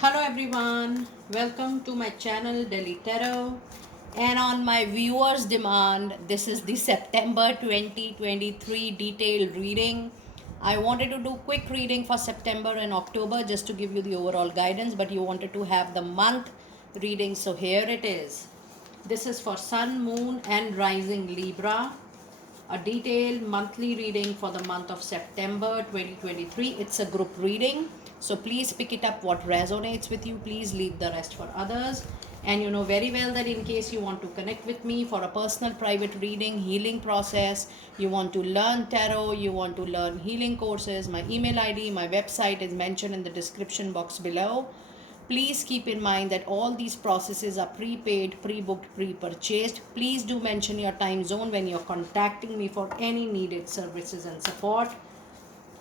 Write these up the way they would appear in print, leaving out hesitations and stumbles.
Hello everyone, welcome to my channel Delhi Tarot, and on my viewers demand this is the September 2023 detailed reading. I wanted to do quick reading for September and October just to give you the overall guidance, but you wanted to have the month reading, so here it is. This is for Sun, Moon and Rising Libra, a detailed monthly reading for the month of September 2023. It's a group reading, so please pick it up what resonates with you. Please leave the rest for others. And you know very well that in case you want to connect with me for a personal private reading, healing process, you want to learn tarot, you want to learn healing courses, my email ID, my website is mentioned in the description box below. Please keep in mind that all these processes are prepaid, pre-booked, pre-purchased. Please do mention your time zone when you're contacting me for any needed services and support.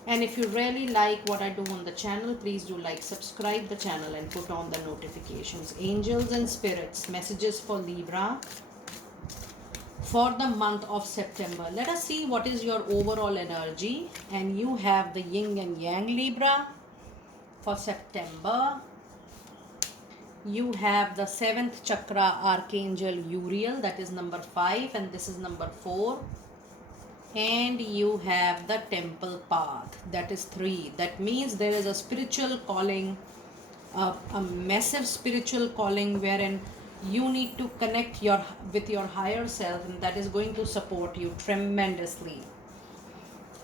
And if you really like what I do on the channel, please do like, subscribe the channel and put on the notifications. Angels and spirits, messages for Libra for the month of September. Let us see what is your overall energy. And you have the yin and yang Libra for September. You have the 7th chakra archangel Uriel, that is number 5, and this is number 4. And you have the temple path, that is 3. That means there is a spiritual calling, a massive spiritual calling wherein you need to connect with your higher self, and that is going to support you tremendously.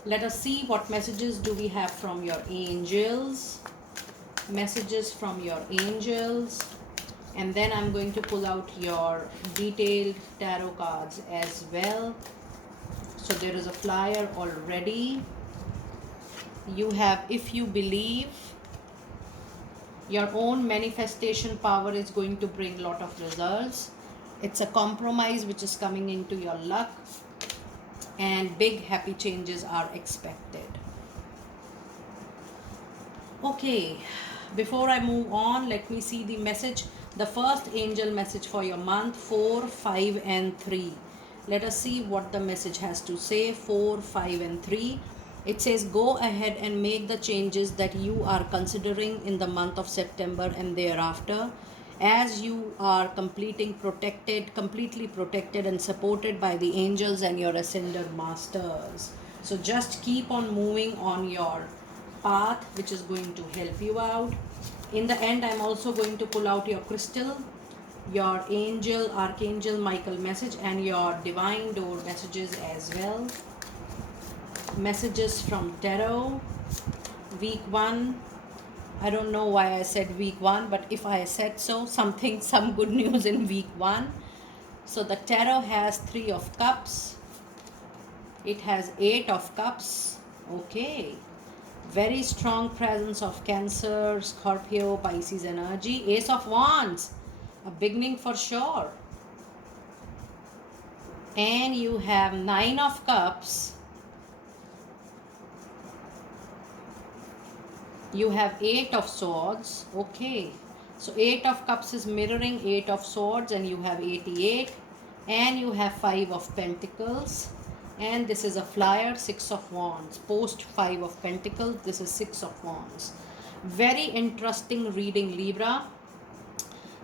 Let us see what messages do we have from your angels. Messages from your angels, and then I'm going to pull out your detailed tarot cards as well. So there is a flyer already. You have, if you believe, your own manifestation power is going to bring a lot of results. It's a compromise which is coming into your luck, and big happy changes are expected. Okay, before I move on, let me see the message. The first angel message for your month, 4, 5 and 3. Let us see what the message has to say. 4, 5 and 3. It says, go ahead and make the changes that you are considering in the month of September and thereafter, as you are completely protected and supported by the angels and your ascended masters. So just keep on moving on your path, which is going to help you out. In the end, I'm also going to pull out your crystal, your angel, archangel Michael message, and your divine door messages as well. Messages from tarot, week 1. I don't know why I said week 1, but if I said so, some good news in week 1. So the tarot has 3 of cups. It has 8 of cups. Okay. Very strong presence of Cancer, Scorpio, Pisces energy. Ace of Wands, a beginning for sure. And you have 9 of Cups. You have 8 of Swords. Okay. So 8 of Cups is mirroring 8 of Swords, and you have 88. And you have 5 of Pentacles. And this is a flyer, 6 of Wands. Post 5 of Pentacles, this is 6 of Wands. Very interesting reading, Libra.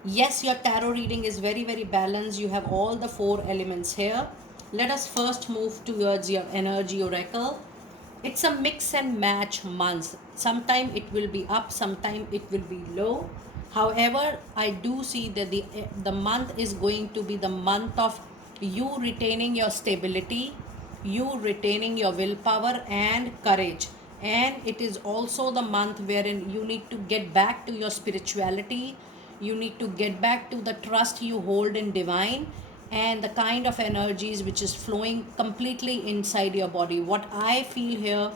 Yes, your tarot reading is very, very balanced. You have all the 4 elements here. Let us first move towards your energy oracle. It's a mix and match month. Sometime it will be up, sometime it will be low. However, I do see that the month is going to be the month of you retaining your stability, you retaining your willpower and courage. And it is also the month wherein you need to get back to your spirituality. You need to get back to the trust you hold in divine, and the kind of energies which is flowing completely inside your body. What I feel here,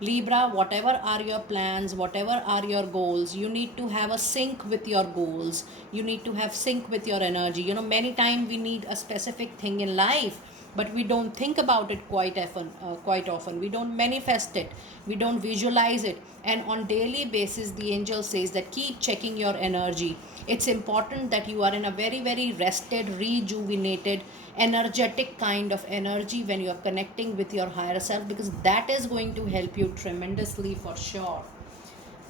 Libra, whatever are your plans, whatever are your goals, you need to have a sync with your goals. You need to have sync with your energy. You know, many times we need a specific thing in life, but we don't think about it quite often. We don't manifest it. We don't visualize it. And on daily basis, the angel says that keep checking your energy. It's important that you are in a very, very rested, rejuvenated, energetic kind of energy when you are connecting with your higher self, because that is going to help you tremendously for sure.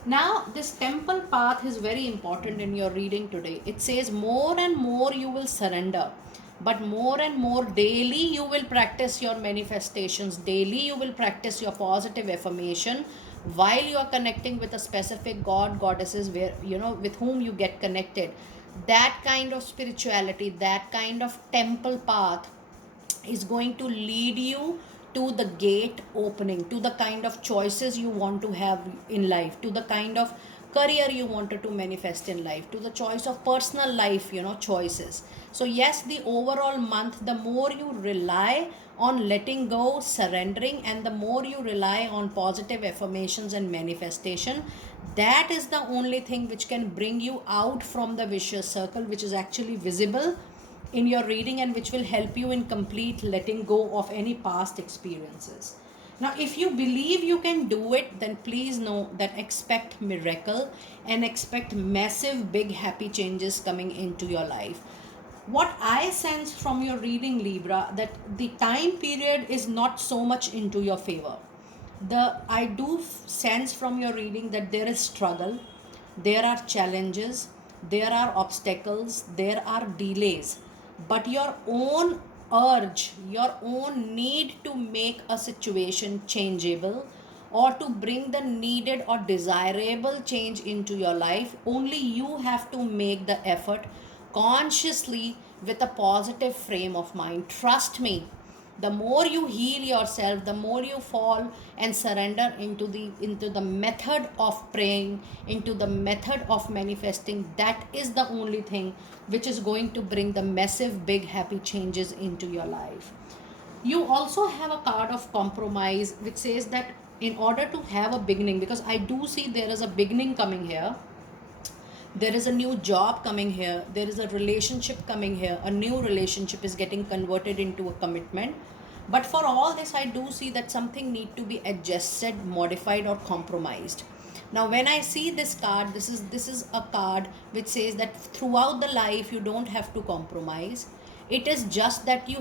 Now, this temple path is very important in your reading today. It says, more and more you will surrender, but more and more daily you will practice your manifestations. Daily you will practice your positive affirmation while you are connecting with a specific god, goddesses, where with whom you get connected. That kind of spirituality, that kind of temple path is going to lead you to the gate opening, to the kind of choices you want to have in life, to the kind of career you wanted to manifest in life, to the choice of personal life, choices. So yes, the overall month, the more you rely on letting go, surrendering, and the more you rely on positive affirmations and manifestation, that is the only thing which can bring you out from the vicious circle, which is actually visible in your reading, and which will help you in complete letting go of any past experiences. Now, if you believe you can do it, then please know that expect miracle and expect massive, big, happy changes coming into your life. What I sense from your reading, Libra, that the time period is not so much into your favor. I do sense from your reading that there is struggle, there are challenges, there are obstacles, there are delays, but your own urge, your own need to make a situation changeable or to bring the needed or desirable change into your life, only you have to make the effort consciously with a positive frame of mind. Trust me, the more you heal yourself, the more you fall and surrender into the method of praying, into the method of manifesting, that is the only thing which is going to bring the massive, big, happy changes into your life. You also have a card of compromise, which says that in order to have a beginning, because I do see there is a beginning coming here, there is a new job coming here, there is a relationship coming here, a new relationship is getting converted into a commitment. But for all this, I do see that something need to be adjusted, modified, or compromised. Now when I see this card, this is a card which says that throughout the life you don't have to compromise. It is just that you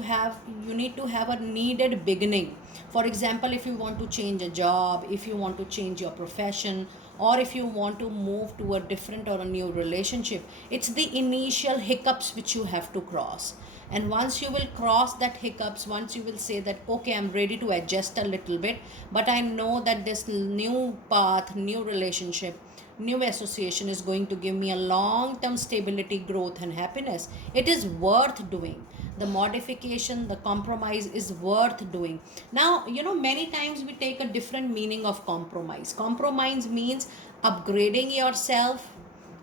need to have a needed beginning. For example, if you want to change a job, if you want to change your profession, or if you want to move to a different or a new relationship, it's the initial hiccups which you have to cross. And once you will cross that hiccups, once you will say that okay, I'm ready to adjust a little bit, but I know that this new path, new relationship, new association is going to give me a long term stability, growth, and happiness, it is worth doing. The modification, the compromise is worth doing. Now, many times we take a different meaning of compromise. Compromise means upgrading yourself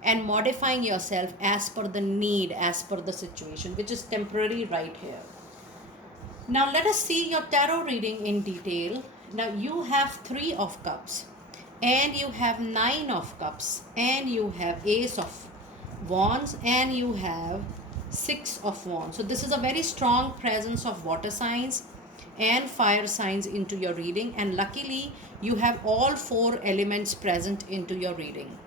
and modifying yourself as per the need, as per the situation, which is temporary right here. Now let us see your tarot reading in detail. Now you have 3 of cups, and you have 9 of cups, and you have ace of wands, and you have 6 of wands. So this is a very strong presence of water signs and fire signs into your reading, and luckily you have all 4 elements present into your reading.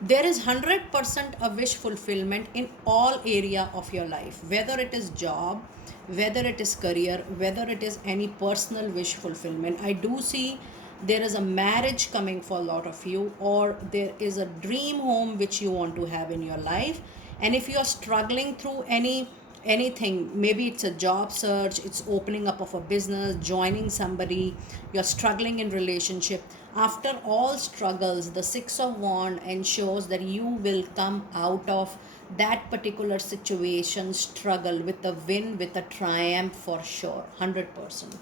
There is 100% a wish fulfillment in all area of your life, whether it is job, whether it is career, whether it is any personal wish fulfillment. I do see there is a marriage coming for a lot of you, or there is a dream home which you want to have in your life. And if you are struggling through anything, maybe it's a job search, it's opening up of a business, joining somebody, you're struggling in relationship, after all struggles, the 6 of wands ensures that you will come out of that particular situation, struggle, with a win, with a triumph for sure, 100%.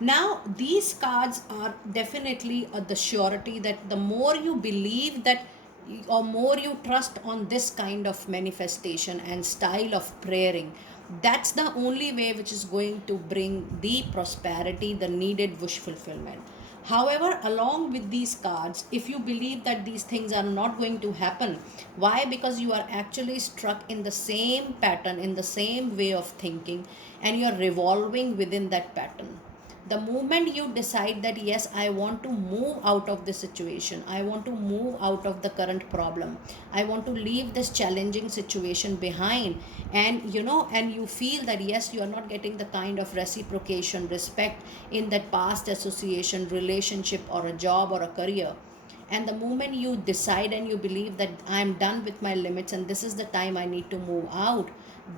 Now these cards are definitely the surety that the more you believe that, or more you trust on this kind of manifestation and style of praying, that's the only way which is going to bring the prosperity, the needed wish fulfillment. However, along with these cards, if you believe that these things are not going to happen, why? Because you are actually struck in the same pattern, in the same way of thinking, and you are revolving within that pattern. The moment you decide that yes, I want to move out of this situation, I want to move out of the current problem, I want to leave this challenging situation behind, and you feel that yes, you are not getting the kind of reciprocation, respect in that past association, relationship, or a job or a career, And the moment you decide and you believe that I'm done with my limits and this is the time I need to move out,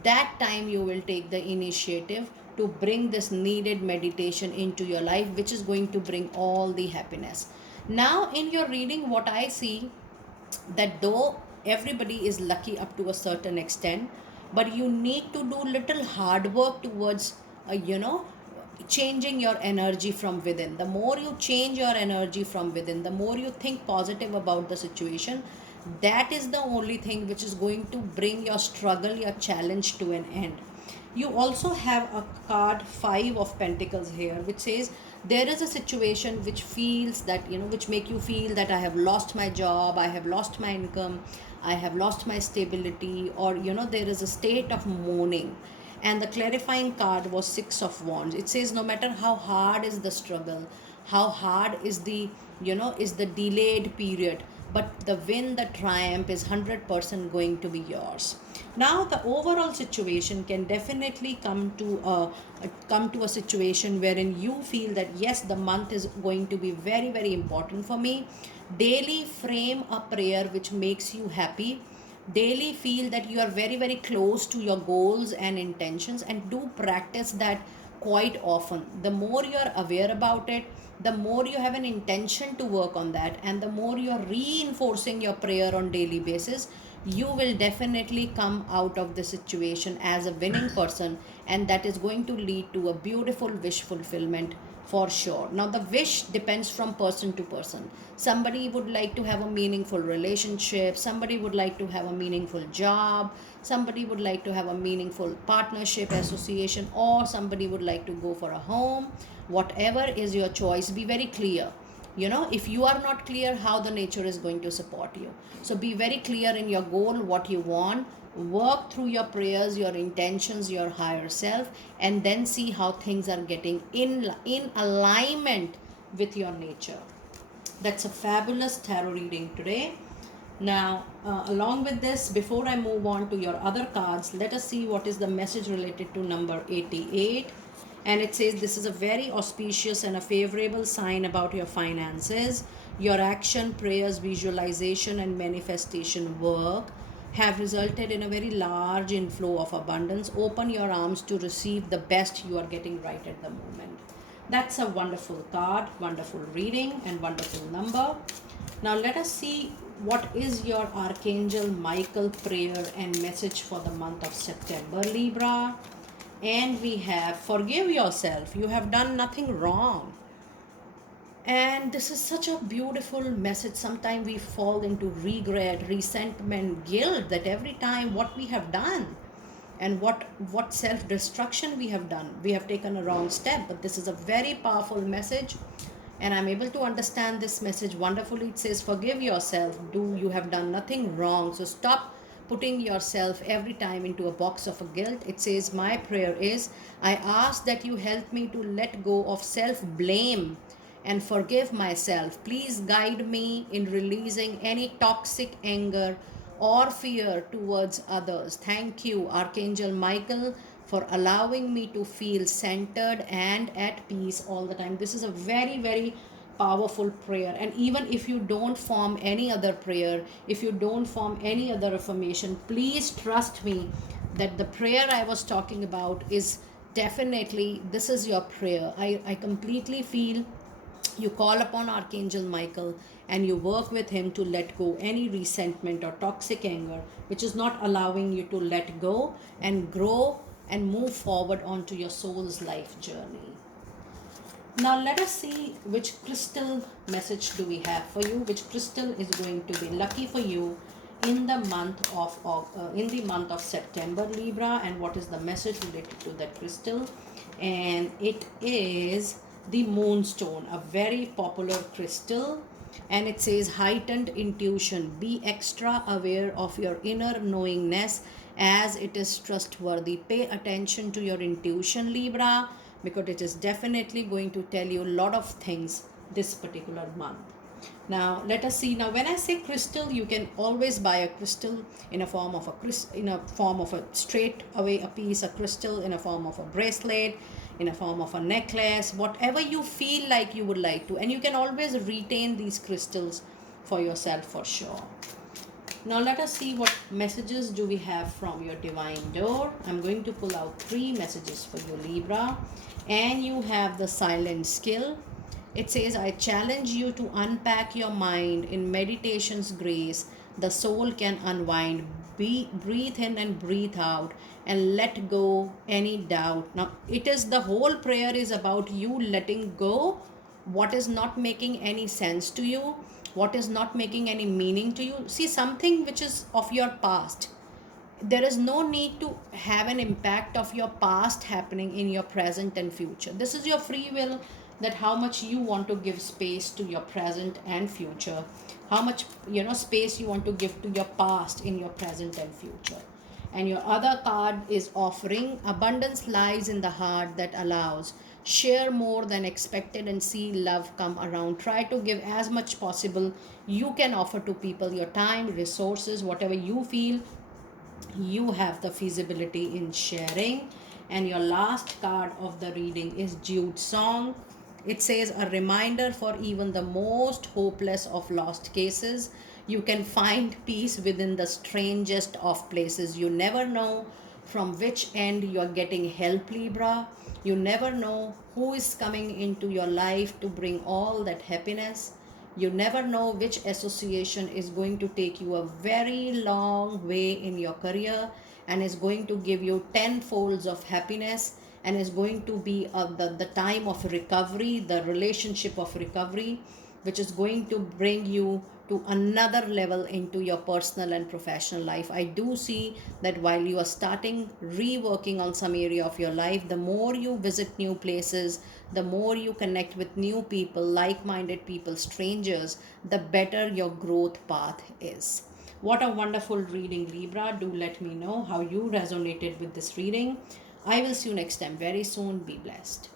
that time you will take the initiative to bring this needed meditation into your life, which is going to bring all the happiness. Now in your reading, what I see, that though everybody is lucky up to a certain extent, but you need to do little hard work towards changing your energy from within. The more you change your energy from within, the more you think positive about the situation, that is the only thing which is going to bring your struggle, your challenge to an end. You also have a card 5 of pentacles here, which says there is a situation which feels that which make you feel that I have lost my job, I have lost my income, I have lost my stability, or there is a state of mourning. And the clarifying card was 6 of wands. It says no matter how hard is the struggle, how hard is the is the delayed period, but the win, the triumph is 100% going to be yours. Now the overall situation can definitely come to a situation wherein you feel that yes, the month is going to be very very important for me. Daily frame a prayer which makes you happy. Daily feel that you are very very close to your goals and intentions, and do practice that quite often. The more you are aware about it, the more you have an intention to work on that, and the more you are reinforcing your prayer on daily basis, you will definitely come out of the situation as a winning person, and that is going to lead to a beautiful wish fulfillment for sure. Now the wish depends from person to person. Somebody would like to have a meaningful relationship, somebody would like to have a meaningful job, somebody would like to have a meaningful partnership association, or somebody would like to go for a home. Whatever is your choice, be very clear. If you are not clear, how the nature is going to support you? So be very clear in your goal, what you want. Work through your prayers, your intentions, your higher self, and then see how things are getting in alignment with your nature. That's a fabulous tarot reading today. Now, along with this, before I move on to your other cards, let us see what is the message related to number 88. And it says this is a very auspicious and a favorable sign about your finances. Your action, prayers, visualization, and manifestation work have resulted in a very large inflow of abundance. Open your arms to receive the best you are getting right at the moment. That's a wonderful card, wonderful reading, and wonderful number. Now let us see what is your Archangel Michael prayer and message for the month of September, Libra. And we have forgive yourself. You have done nothing wrong. And this is such a beautiful message. Sometimes we fall into regret, resentment, guilt that every time what we have done and what self-destruction we have done, we have taken a wrong step. But this is a very powerful message, and I'm able to understand this message wonderfully. It says forgive yourself. You have done nothing wrong, so stop putting yourself every time into a box of a guilt. It says my prayer is, I ask that you help me to let go of self-blame and forgive myself. Please guide me in releasing any toxic anger or fear towards others. Thank you, Archangel Michael, for allowing me to feel centered and at peace all the time. This is a very, very powerful prayer. And even if you don't form any other prayer, if you don't form any other affirmation, please trust me that the prayer I was talking about is definitely, this is your prayer. I completely feel you call upon Archangel Michael and you work with him to let go any resentment or toxic anger which is not allowing you to let go and grow and move forward onto your soul's life journey. Now let us see which crystal message do we have for you, which crystal is going to be lucky for you in the month of September, Libra, and what is the message related to that crystal. And it is the moonstone, a very popular crystal, and it says heightened intuition. Be extra aware of your inner knowingness as it is trustworthy. Pay attention to your intuition, Libra, because it is definitely going to tell you a lot of things this particular month. Now let us see. Now when I say crystal, you can always buy a crystal in a form of a straight away a piece, a crystal in a form of a bracelet, in a form of a necklace, whatever you feel like you would like to. And you can always retain these crystals for yourself for sure. Now let us see what messages do we have from your divine door. I'm going to pull out 3 messages for you, Libra. And you have the silent skill. It says, I challenge you to unpack your mind in meditation's grace. The soul can unwind. Breathe in and breathe out and let go any doubt. Now, it is the whole prayer is about you letting go what is not making any sense to you, what is not making any meaning to you. See, something which is of your past, there is no need to have an impact of your past happening in your present and future. This is your free will, that how much you want to give space to your present and future, how much space you want to give to your past in your present and future. And your other card is offering. Abundance lies in the heart that allows. Share more than expected and see love come around. Try to give as much possible you can offer to people, your time, resources, whatever you feel you have the feasibility in sharing. And your last card of the reading is Jude Song. It says, a reminder for even the most hopeless of lost cases. You can find peace within the strangest of places. You never know from which end you are getting help, Libra. You never know who is coming into your life to bring all that happiness. You never know which association is going to take you a very long way in your career and is going to give you 10 folds of happiness and is going to be the time of recovery, the relationship of recovery, which is going to bring you to another level into your personal and professional life. I do see that while you are starting reworking on some area of your life, the more you visit new places, the more you connect with new people, like-minded people, strangers, the better your growth path is. What a wonderful reading, Libra. Do let me know how you resonated with this reading. I will see you next time very soon. Be blessed.